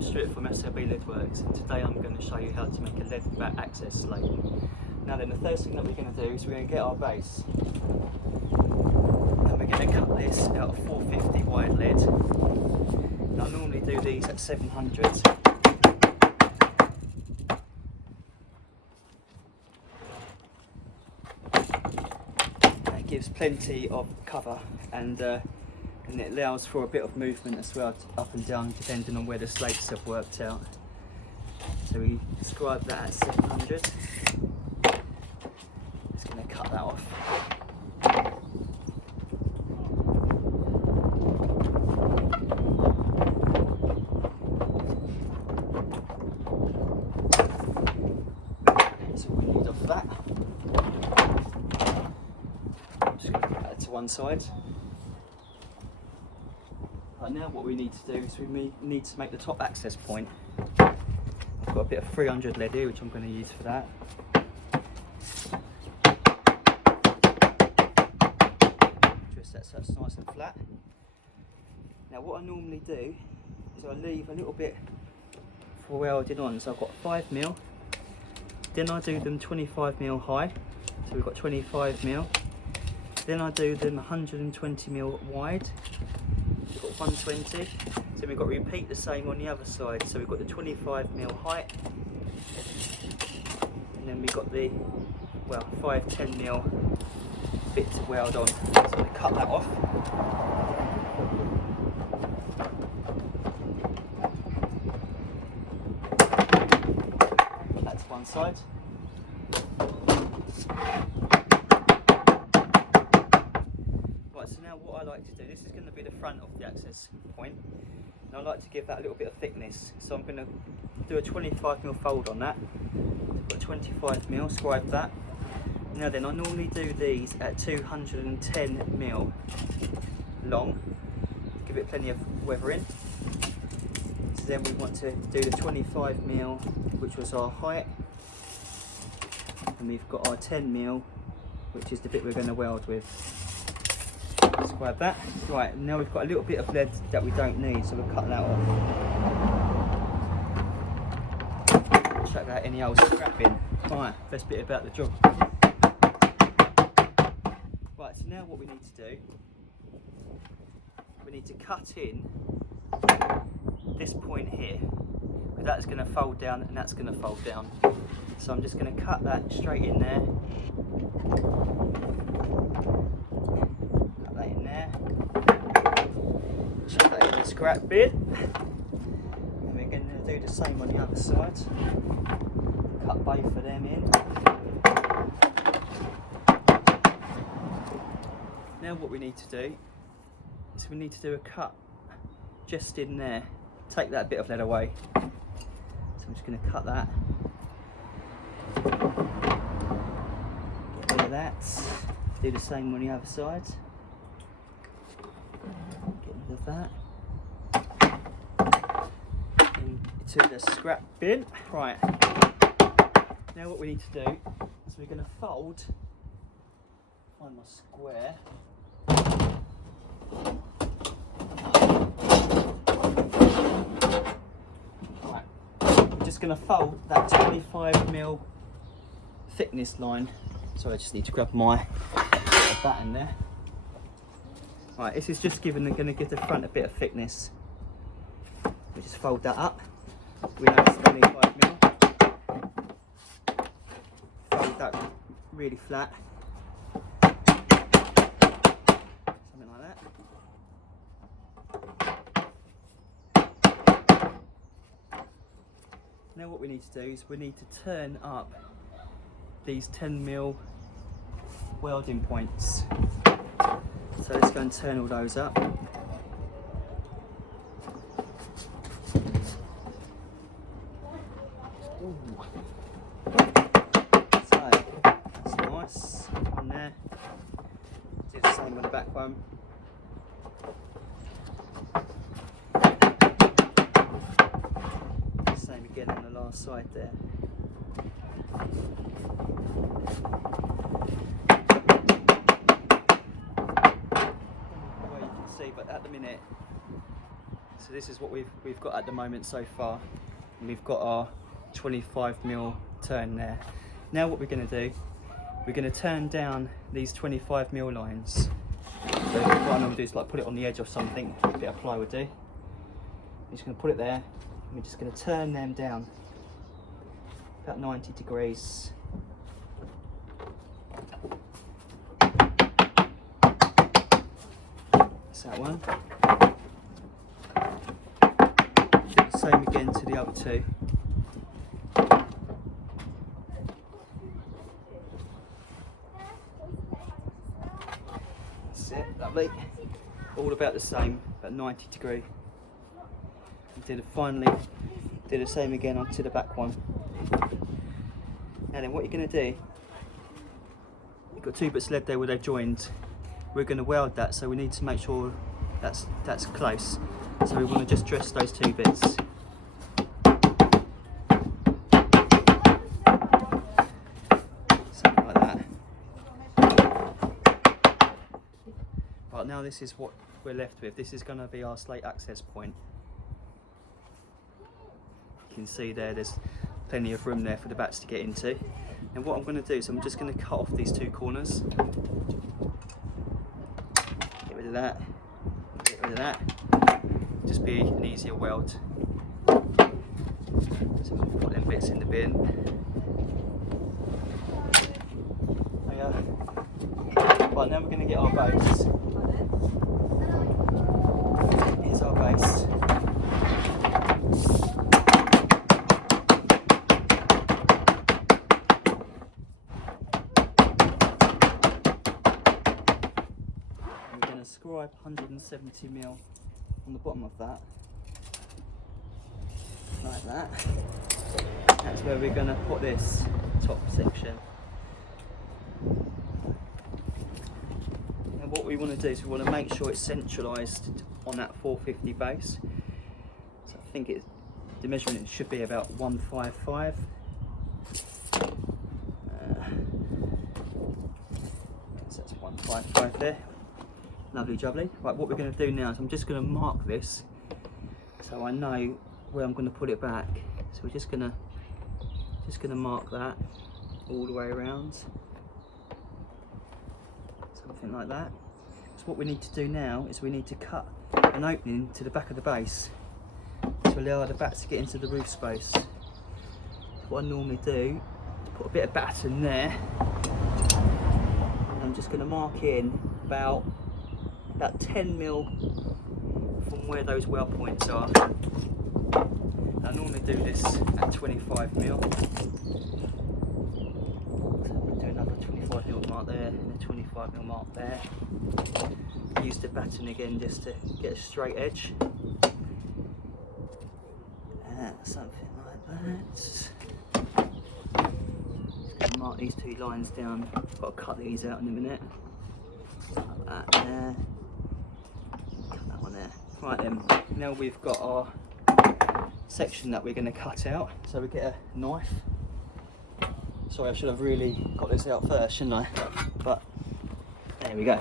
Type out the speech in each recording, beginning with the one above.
I'm Stuart from SLB Leadworks, and today I'm going to show you how to make a lead back access slate. Now then, the first thing that we're going to do is we're going to get our base, and we're going to cut this out of 450 wide lead. Now, I normally do these at 700. That gives plenty of cover, and it allows for a bit of movement as well, up and down, depending on where the slates have worked out. So we describe that at 700. Just going to cut that off. That's all we need off that. Just going to put that to one side. Right, now what we need to do is we need to make the top access point. I've got a bit of 300 lead here, which I'm going to use for that. Just so it's nice and flat. Now what I normally do is I leave a little bit for welding on. So I've got 5mm, then I do them 25mm high, so we've got 25mm, then I do them 120mm wide. We've got 120, so we've got to repeat the same on the other side. So we've got the 25mm height, and then we've got the 5-10mm bit to weld on. So I'm going to cut that off. That's one side. So now what I like to do, this is going to be the front of the access point, and I like to give that a little bit of thickness. So I'm going to do a 25mm fold on that. I've got 25mm, scribe that. Now then, I normally do these at 210mm long, give it plenty of weathering. So then we want to do the 25mm, which was our height, and we've got our 10mm, which is the bit we're going to weld with. Let's grab that. Right, now we've got a little bit of lead that we don't need, so we'll cut that off. Chuck that in the old scrap bin. Right, first bit about the job. Right, so now what we need to do, we need to cut in this point here, because that's going to fold down and that's going to fold down. So I'm just going to cut that straight in there. In there, chuck that in the scrap bin, and we're going to do the same on the other side. Cut both of them in. Now what we need to do is we need to do a cut just in there, take that bit of lead away. So I'm just going to cut that, get rid of that, do the same on the other side. Get rid of that into the scrap bin. Right, now what we need to do is we're going to fold, find my square, right, we're just going to fold that 25mm thickness line. So I just need to grab my bat in there. Right, this is just going to give the front a bit of thickness. We just fold that up. We know it's 25mm. Fold that really flat. Something like that. Now what we need to do is we need to turn up these 10mm welding points. So let's go and turn all those up. Ooh. So that's nice on there. Do the same on the back one. Same again on the last side there. But at the minute So this is what we've got at the moment so far. And we've got our 25mm turn there. Now what we're going to do, we're going to turn down these 25mm lines. So what I'm going to do is like put it on the edge of something, a bit of plywood do. I'm just going to put it there, and we're just going to turn them down about 90 degrees. That's that one. Do the same again to the other two. That's it, lovely. All about the same, about 90 degree. And finally do the same again onto the back one. And then what you're going to do, you've got 2 bits of lead there where they've joined. We're going to weld that, so we need to make sure that's close. So we want to just dress those 2 bits. Something like that. Right, now this is what we're left with. This is going to be our slate access point. You can see there's plenty of room there for the bats to get into. And what I'm going to do is I'm just going to cut off these 2 corners. Get rid of that. Get rid of that. Just be an easier weld. So we'll put them bits in the bin. Oh yeah. Right, now we're going to get our base. Here's our base. Scribe 170mm on the bottom of that, like that. That's where we're going to put this top section. And what we want to do is we want to make sure it's centralised on that 450 base. So I think the measurement should be about 155. So that's 155 there. Lovely jubbly. Right, what we're going to do now is I'm just going to mark this so I know where I'm going to put it back. So we're just going to mark that all the way around, something like that. So what we need to do now is we need to cut an opening to the back of the base to allow the bats to get into the roof space. So what I normally do is put a bit of batten there, and I'm just going to mark in about 10mm from where those weld points are. I normally do this at 25mm. So I'm going to do another 25mm mark there and a 25mm mark there. Use the batten again just to get a straight edge. Something like that. Just going to mark these 2 lines down. I've got to cut these out in a minute. Like that there. Right then, now we've got our section that we're going to cut out. So we get a knife. Sorry, I should have really got this out first, shouldn't I? But there we go.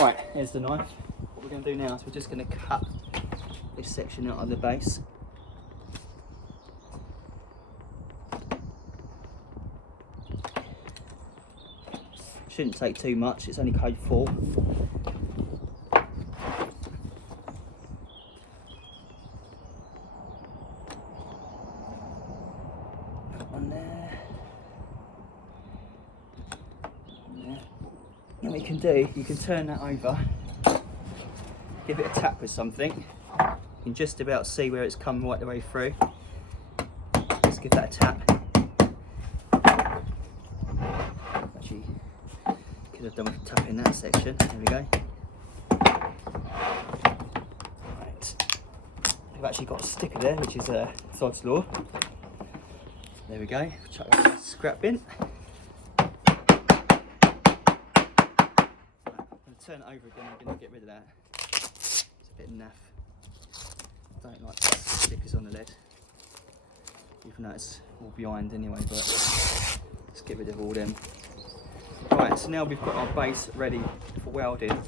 Right, here's the knife. What we're going to do now is we're just going to cut this section out of the base. Shouldn't take too much, it's only code 4. One there. And what you can do, you can turn that over, give it a tap with something. You can just about see where it's come right the way through. Just give that a tap. Actually, could have done with tapping that section. There we go. Right. We've actually got a sticker there, which is a Sod's Law. There we go. Chuck that in the scrap bin. Turn it over again, I'm going to get rid of that. It's a bit naff. I don't like stickers on the lead, even though it's all behind anyway, but let's get rid of all them. Right, so now we've got our base ready for welding.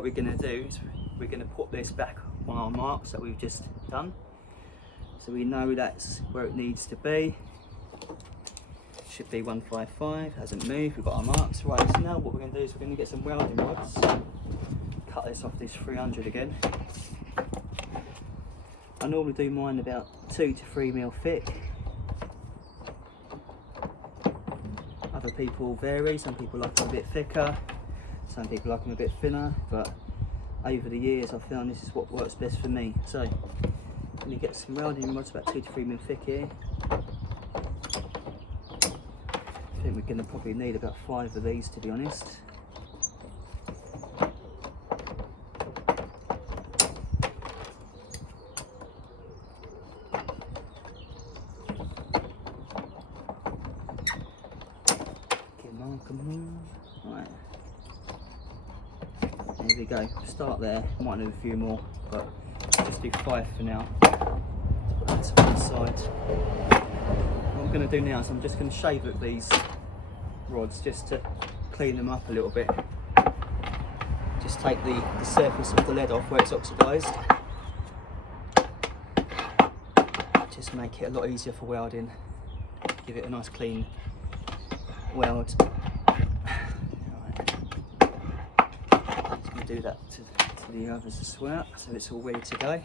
what we're going to do is we're going to put this back on our marks that we've just done, so we know that's where it needs to be. Should be 155, hasn't moved, we've got our marks. Right, so now what we're going to do is we're going to get some welding rods, cut this off this 300 again. I normally do mine about 2 to 3 mil thick. Other people vary, some people like them a bit thicker, some people like them a bit thinner, but over the years I've found this is what works best for me. So I'm going to get some welding rods about 2 to 3 mil thick here. I think we're going to probably need about 5 of these, to be honest. Come on. Right. There we go. Start there. Might need a few more, but just do 5 for now. That's one side. What I'm going to do now is I'm just going to shave at these rods just to clean them up a little bit. Just take the surface of the lead off where it's oxidised. Just make it a lot easier for welding. Give it a nice clean weld. Do that to the others as well, so it's all ready to go,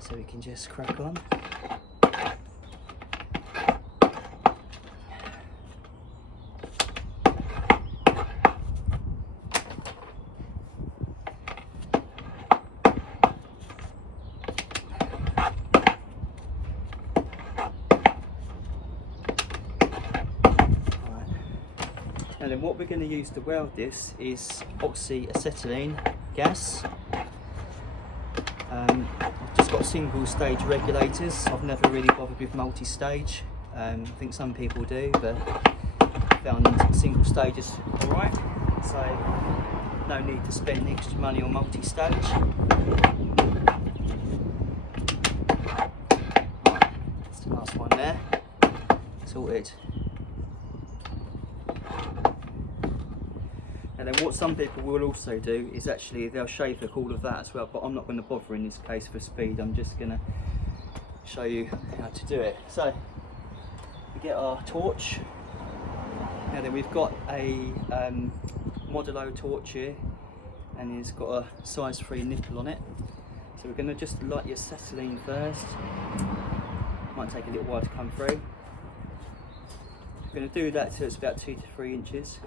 so we can just crack on. And then what we're going to use to weld this is oxyacetylene gas. I've just got single stage regulators. I've never really bothered with multi-stage. I think some people do, but I found single stage is alright, so no need to spend extra money on multi-stage. Right, that's the last one there, sorted. And then what some people will also do is actually they'll shave hook all of that as well, but I'm not going to bother in this case for speed. I'm just going to show you how to do it. So we get our torch. Now then, we've got a Modulo torch here, and it's got a size 3 nipple on it. So we're going to just light the acetylene first. Might take a little while to come through. We're going to do that till it's about 2 to 3 inches.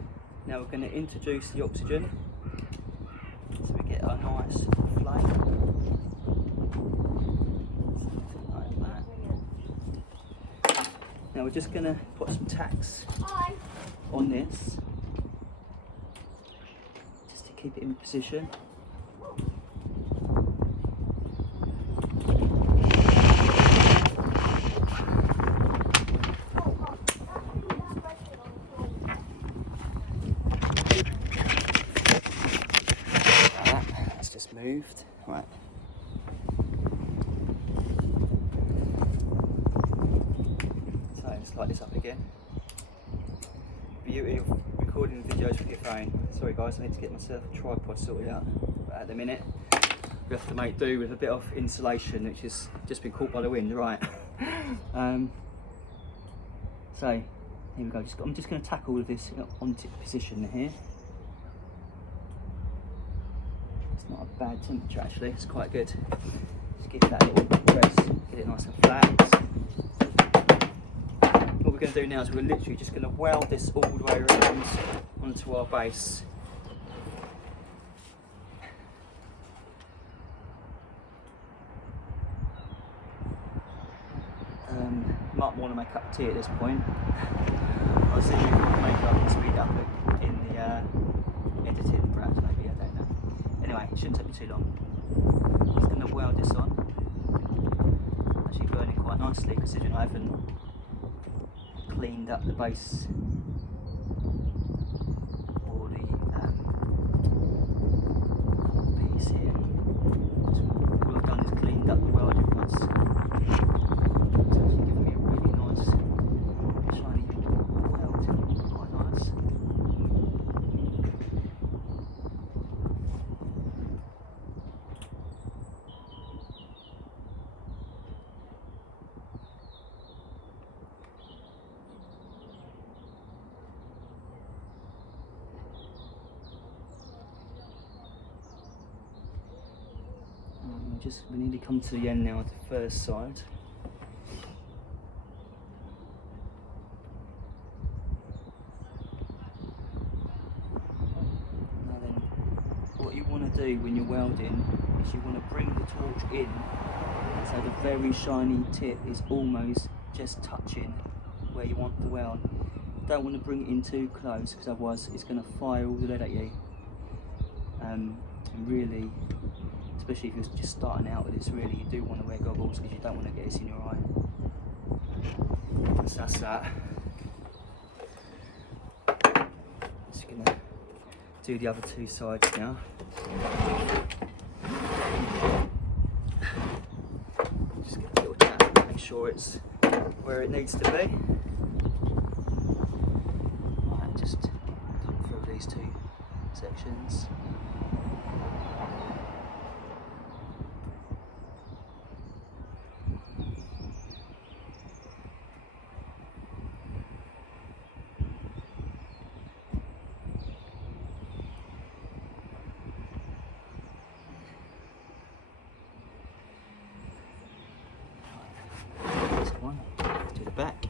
Now we're going to introduce the oxygen, so we get a nice flame, something like that. Now we're just going to put some tacks on this, just to keep it in position. Moved. Right. So let's light this up again. Beauty of recording videos with your phone. Sorry guys, I need to get myself a tripod sorted out. But at the minute, we have to make do with a bit of insulation, which has just been caught by the wind. Right. So here we go. I'm just going to tack all of this onto position here. Not a bad temperature actually, it's quite good. Just give that a little press, get it nice and flat. What we're going to do now is we're literally just going to weld this all the way around onto our base. Might want to make up tea at this point. I'll see if we can make up and speed up in the editing, perhaps, maybe, I don't know. Anyway, it shouldn't take me too long. I'm just going to weld this on. Actually burning quite nicely considering I haven't cleaned up the base or the piece here. So all I've done is cleaned up the welding rods. It's actually giving me a really nice shiny weld, quite nice. we nearly come to the end now of the first side. Now then, what you want to do when you're welding is you want to bring the torch in so the very shiny tip is almost just touching where you want the weld. You don't want to bring it in too close because otherwise it's going to fire all the lead at you. And really, especially if you're just starting out with this, really you do want to wear goggles because you don't want to get this in your eye. So that's that. Just going to do the other two sides now. Just get a little tap, make sure it's where it needs to be. Right, just come through these two sections. One to the back.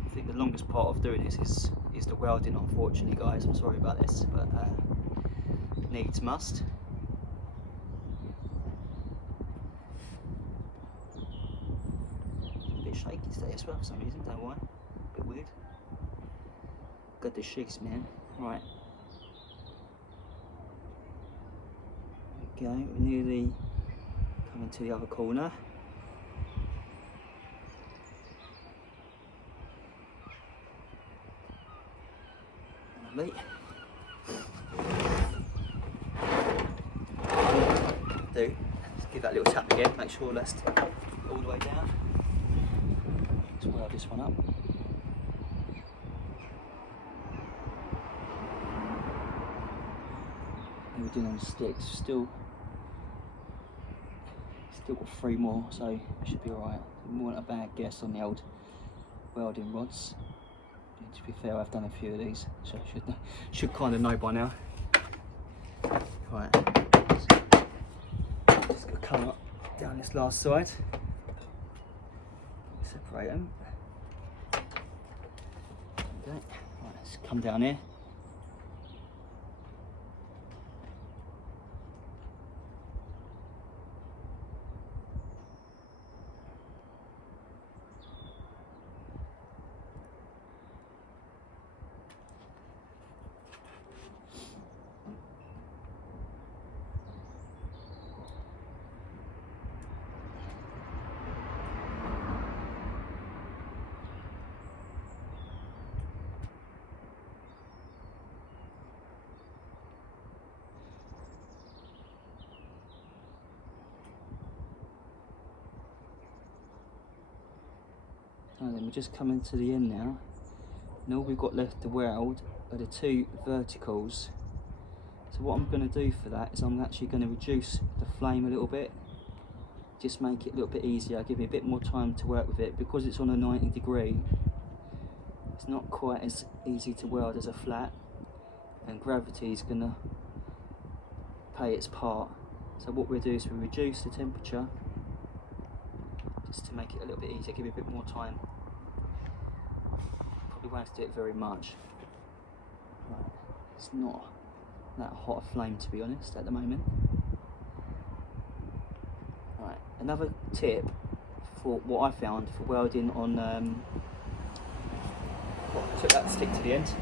I think the longest part of doing this is the welding, unfortunately, guys. I'm sorry about this, but needs must. A bit shaky today as well for some reason, don't know why. A bit weird. Got the shakes, man. Right. Okay, we're nearly coming to the other corner. Lovely. Just give that a little tap again, make sure that's all the way down. Let's weld this one up. And we're doing on sticks, still got 3 more, so it should be alright. We want a bad guess on the old welding rods. To be fair, I've done a few of these, so I should kind of know by now. Right, just gonna come up down this last side, separate them. Okay, right, let's come down here. And then we're just coming to the end now, and all we've got left to weld are the 2 verticals. So what I'm going to do for that is I'm actually going to reduce the flame a little bit, just make it a little bit easier, give me a bit more time to work with it. Because it's on a 90 degree, it's not quite as easy to weld as a flat, and gravity is going to play its part. So what we'll do is we'll reduce the temperature just to make it a little bit easier, give me a bit more time. Probably won't have to do it very much. Right. It's not that hot a flame, to be honest, at the moment. Right. Another tip for what I found for welding on, took that stick to the end,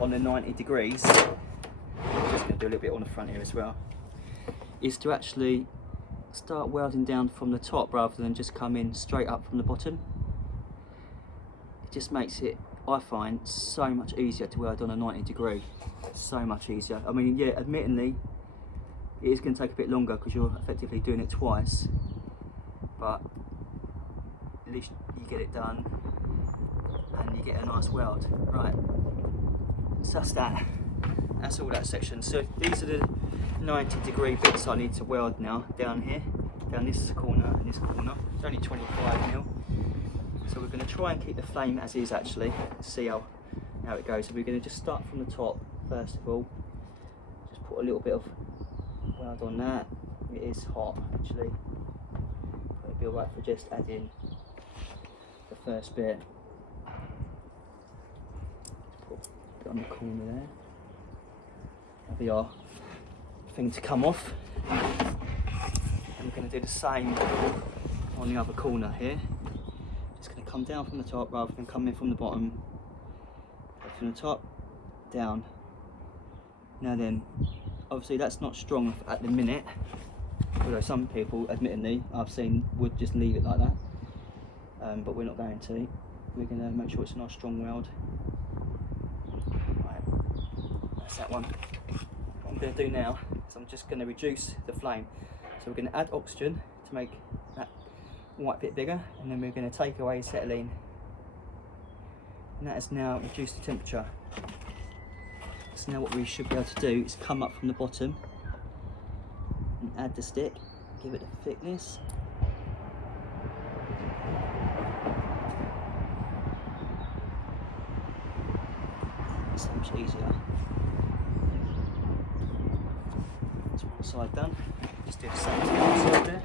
on the 90 degrees, I'm just going to do a little bit on the front here as well, is to actually start welding down from the top rather than just come in straight up from the bottom. It just makes it, I find, so much easier to weld on a 90 degree. So much easier. I mean, yeah, admittedly, it is going to take a bit longer because you're effectively doing it twice, but at least you get it done and you get a nice weld. Right, so that's all that section. So these are the 90 degree bits I need to weld now, down here, down this corner and this corner. It's only 25mm. So we're going to try and keep the flame as is actually, see how it goes. So we're going to just start from the top first of all. Just put a little bit of weld on that. It is hot actually, but it'll be alright for just adding the first bit. Put a bit on the corner there. That'll be our thing to come off. And we're going to do the same on the other corner here. Just going to come down from the top rather than coming from the bottom. Go from the top, down. Now then, obviously that's not strong at the minute, although some people, admittedly, I've seen would just leave it like that. But we're not going to. We're going to make sure it's a nice strong weld. Right, that's that one. What I'm going to do now is I'm just going to reduce the flame. So we're going to add oxygen to make that white bit bigger, and then we're going to take away acetylene. And that has now reduced the temperature. So now what we should be able to do is come up from the bottom and add the stick, give it a thickness. So much easier. That's one side done. Just do the same to the other side there.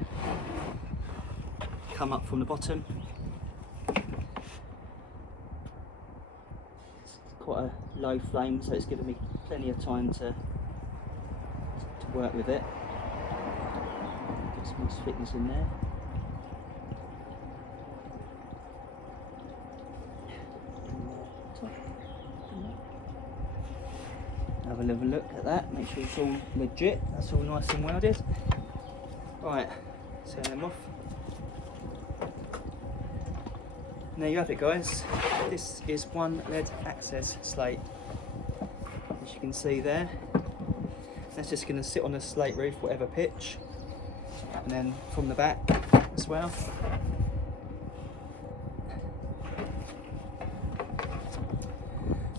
Come up from the bottom. It's quite a low flame, so it's given me plenty of time to work with it. Get some nice thickness in there. Have a little look at that, make sure it's all legit, that's all nice and welded. Right, turn them off. And there you have it guys, this is one lead access slate. As you can see there, that's just going to sit on a slate roof, whatever pitch, and then from the back as well.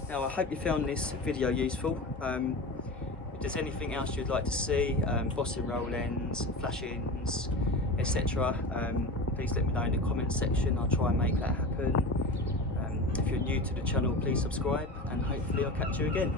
Now I hope you found this video useful. If there's anything else you'd like to see, bossing roll ends, flash-ins, etc., please let me know in the comments section. I'll try and make that happen. If you're new to the channel, please subscribe, and hopefully I'll catch you again.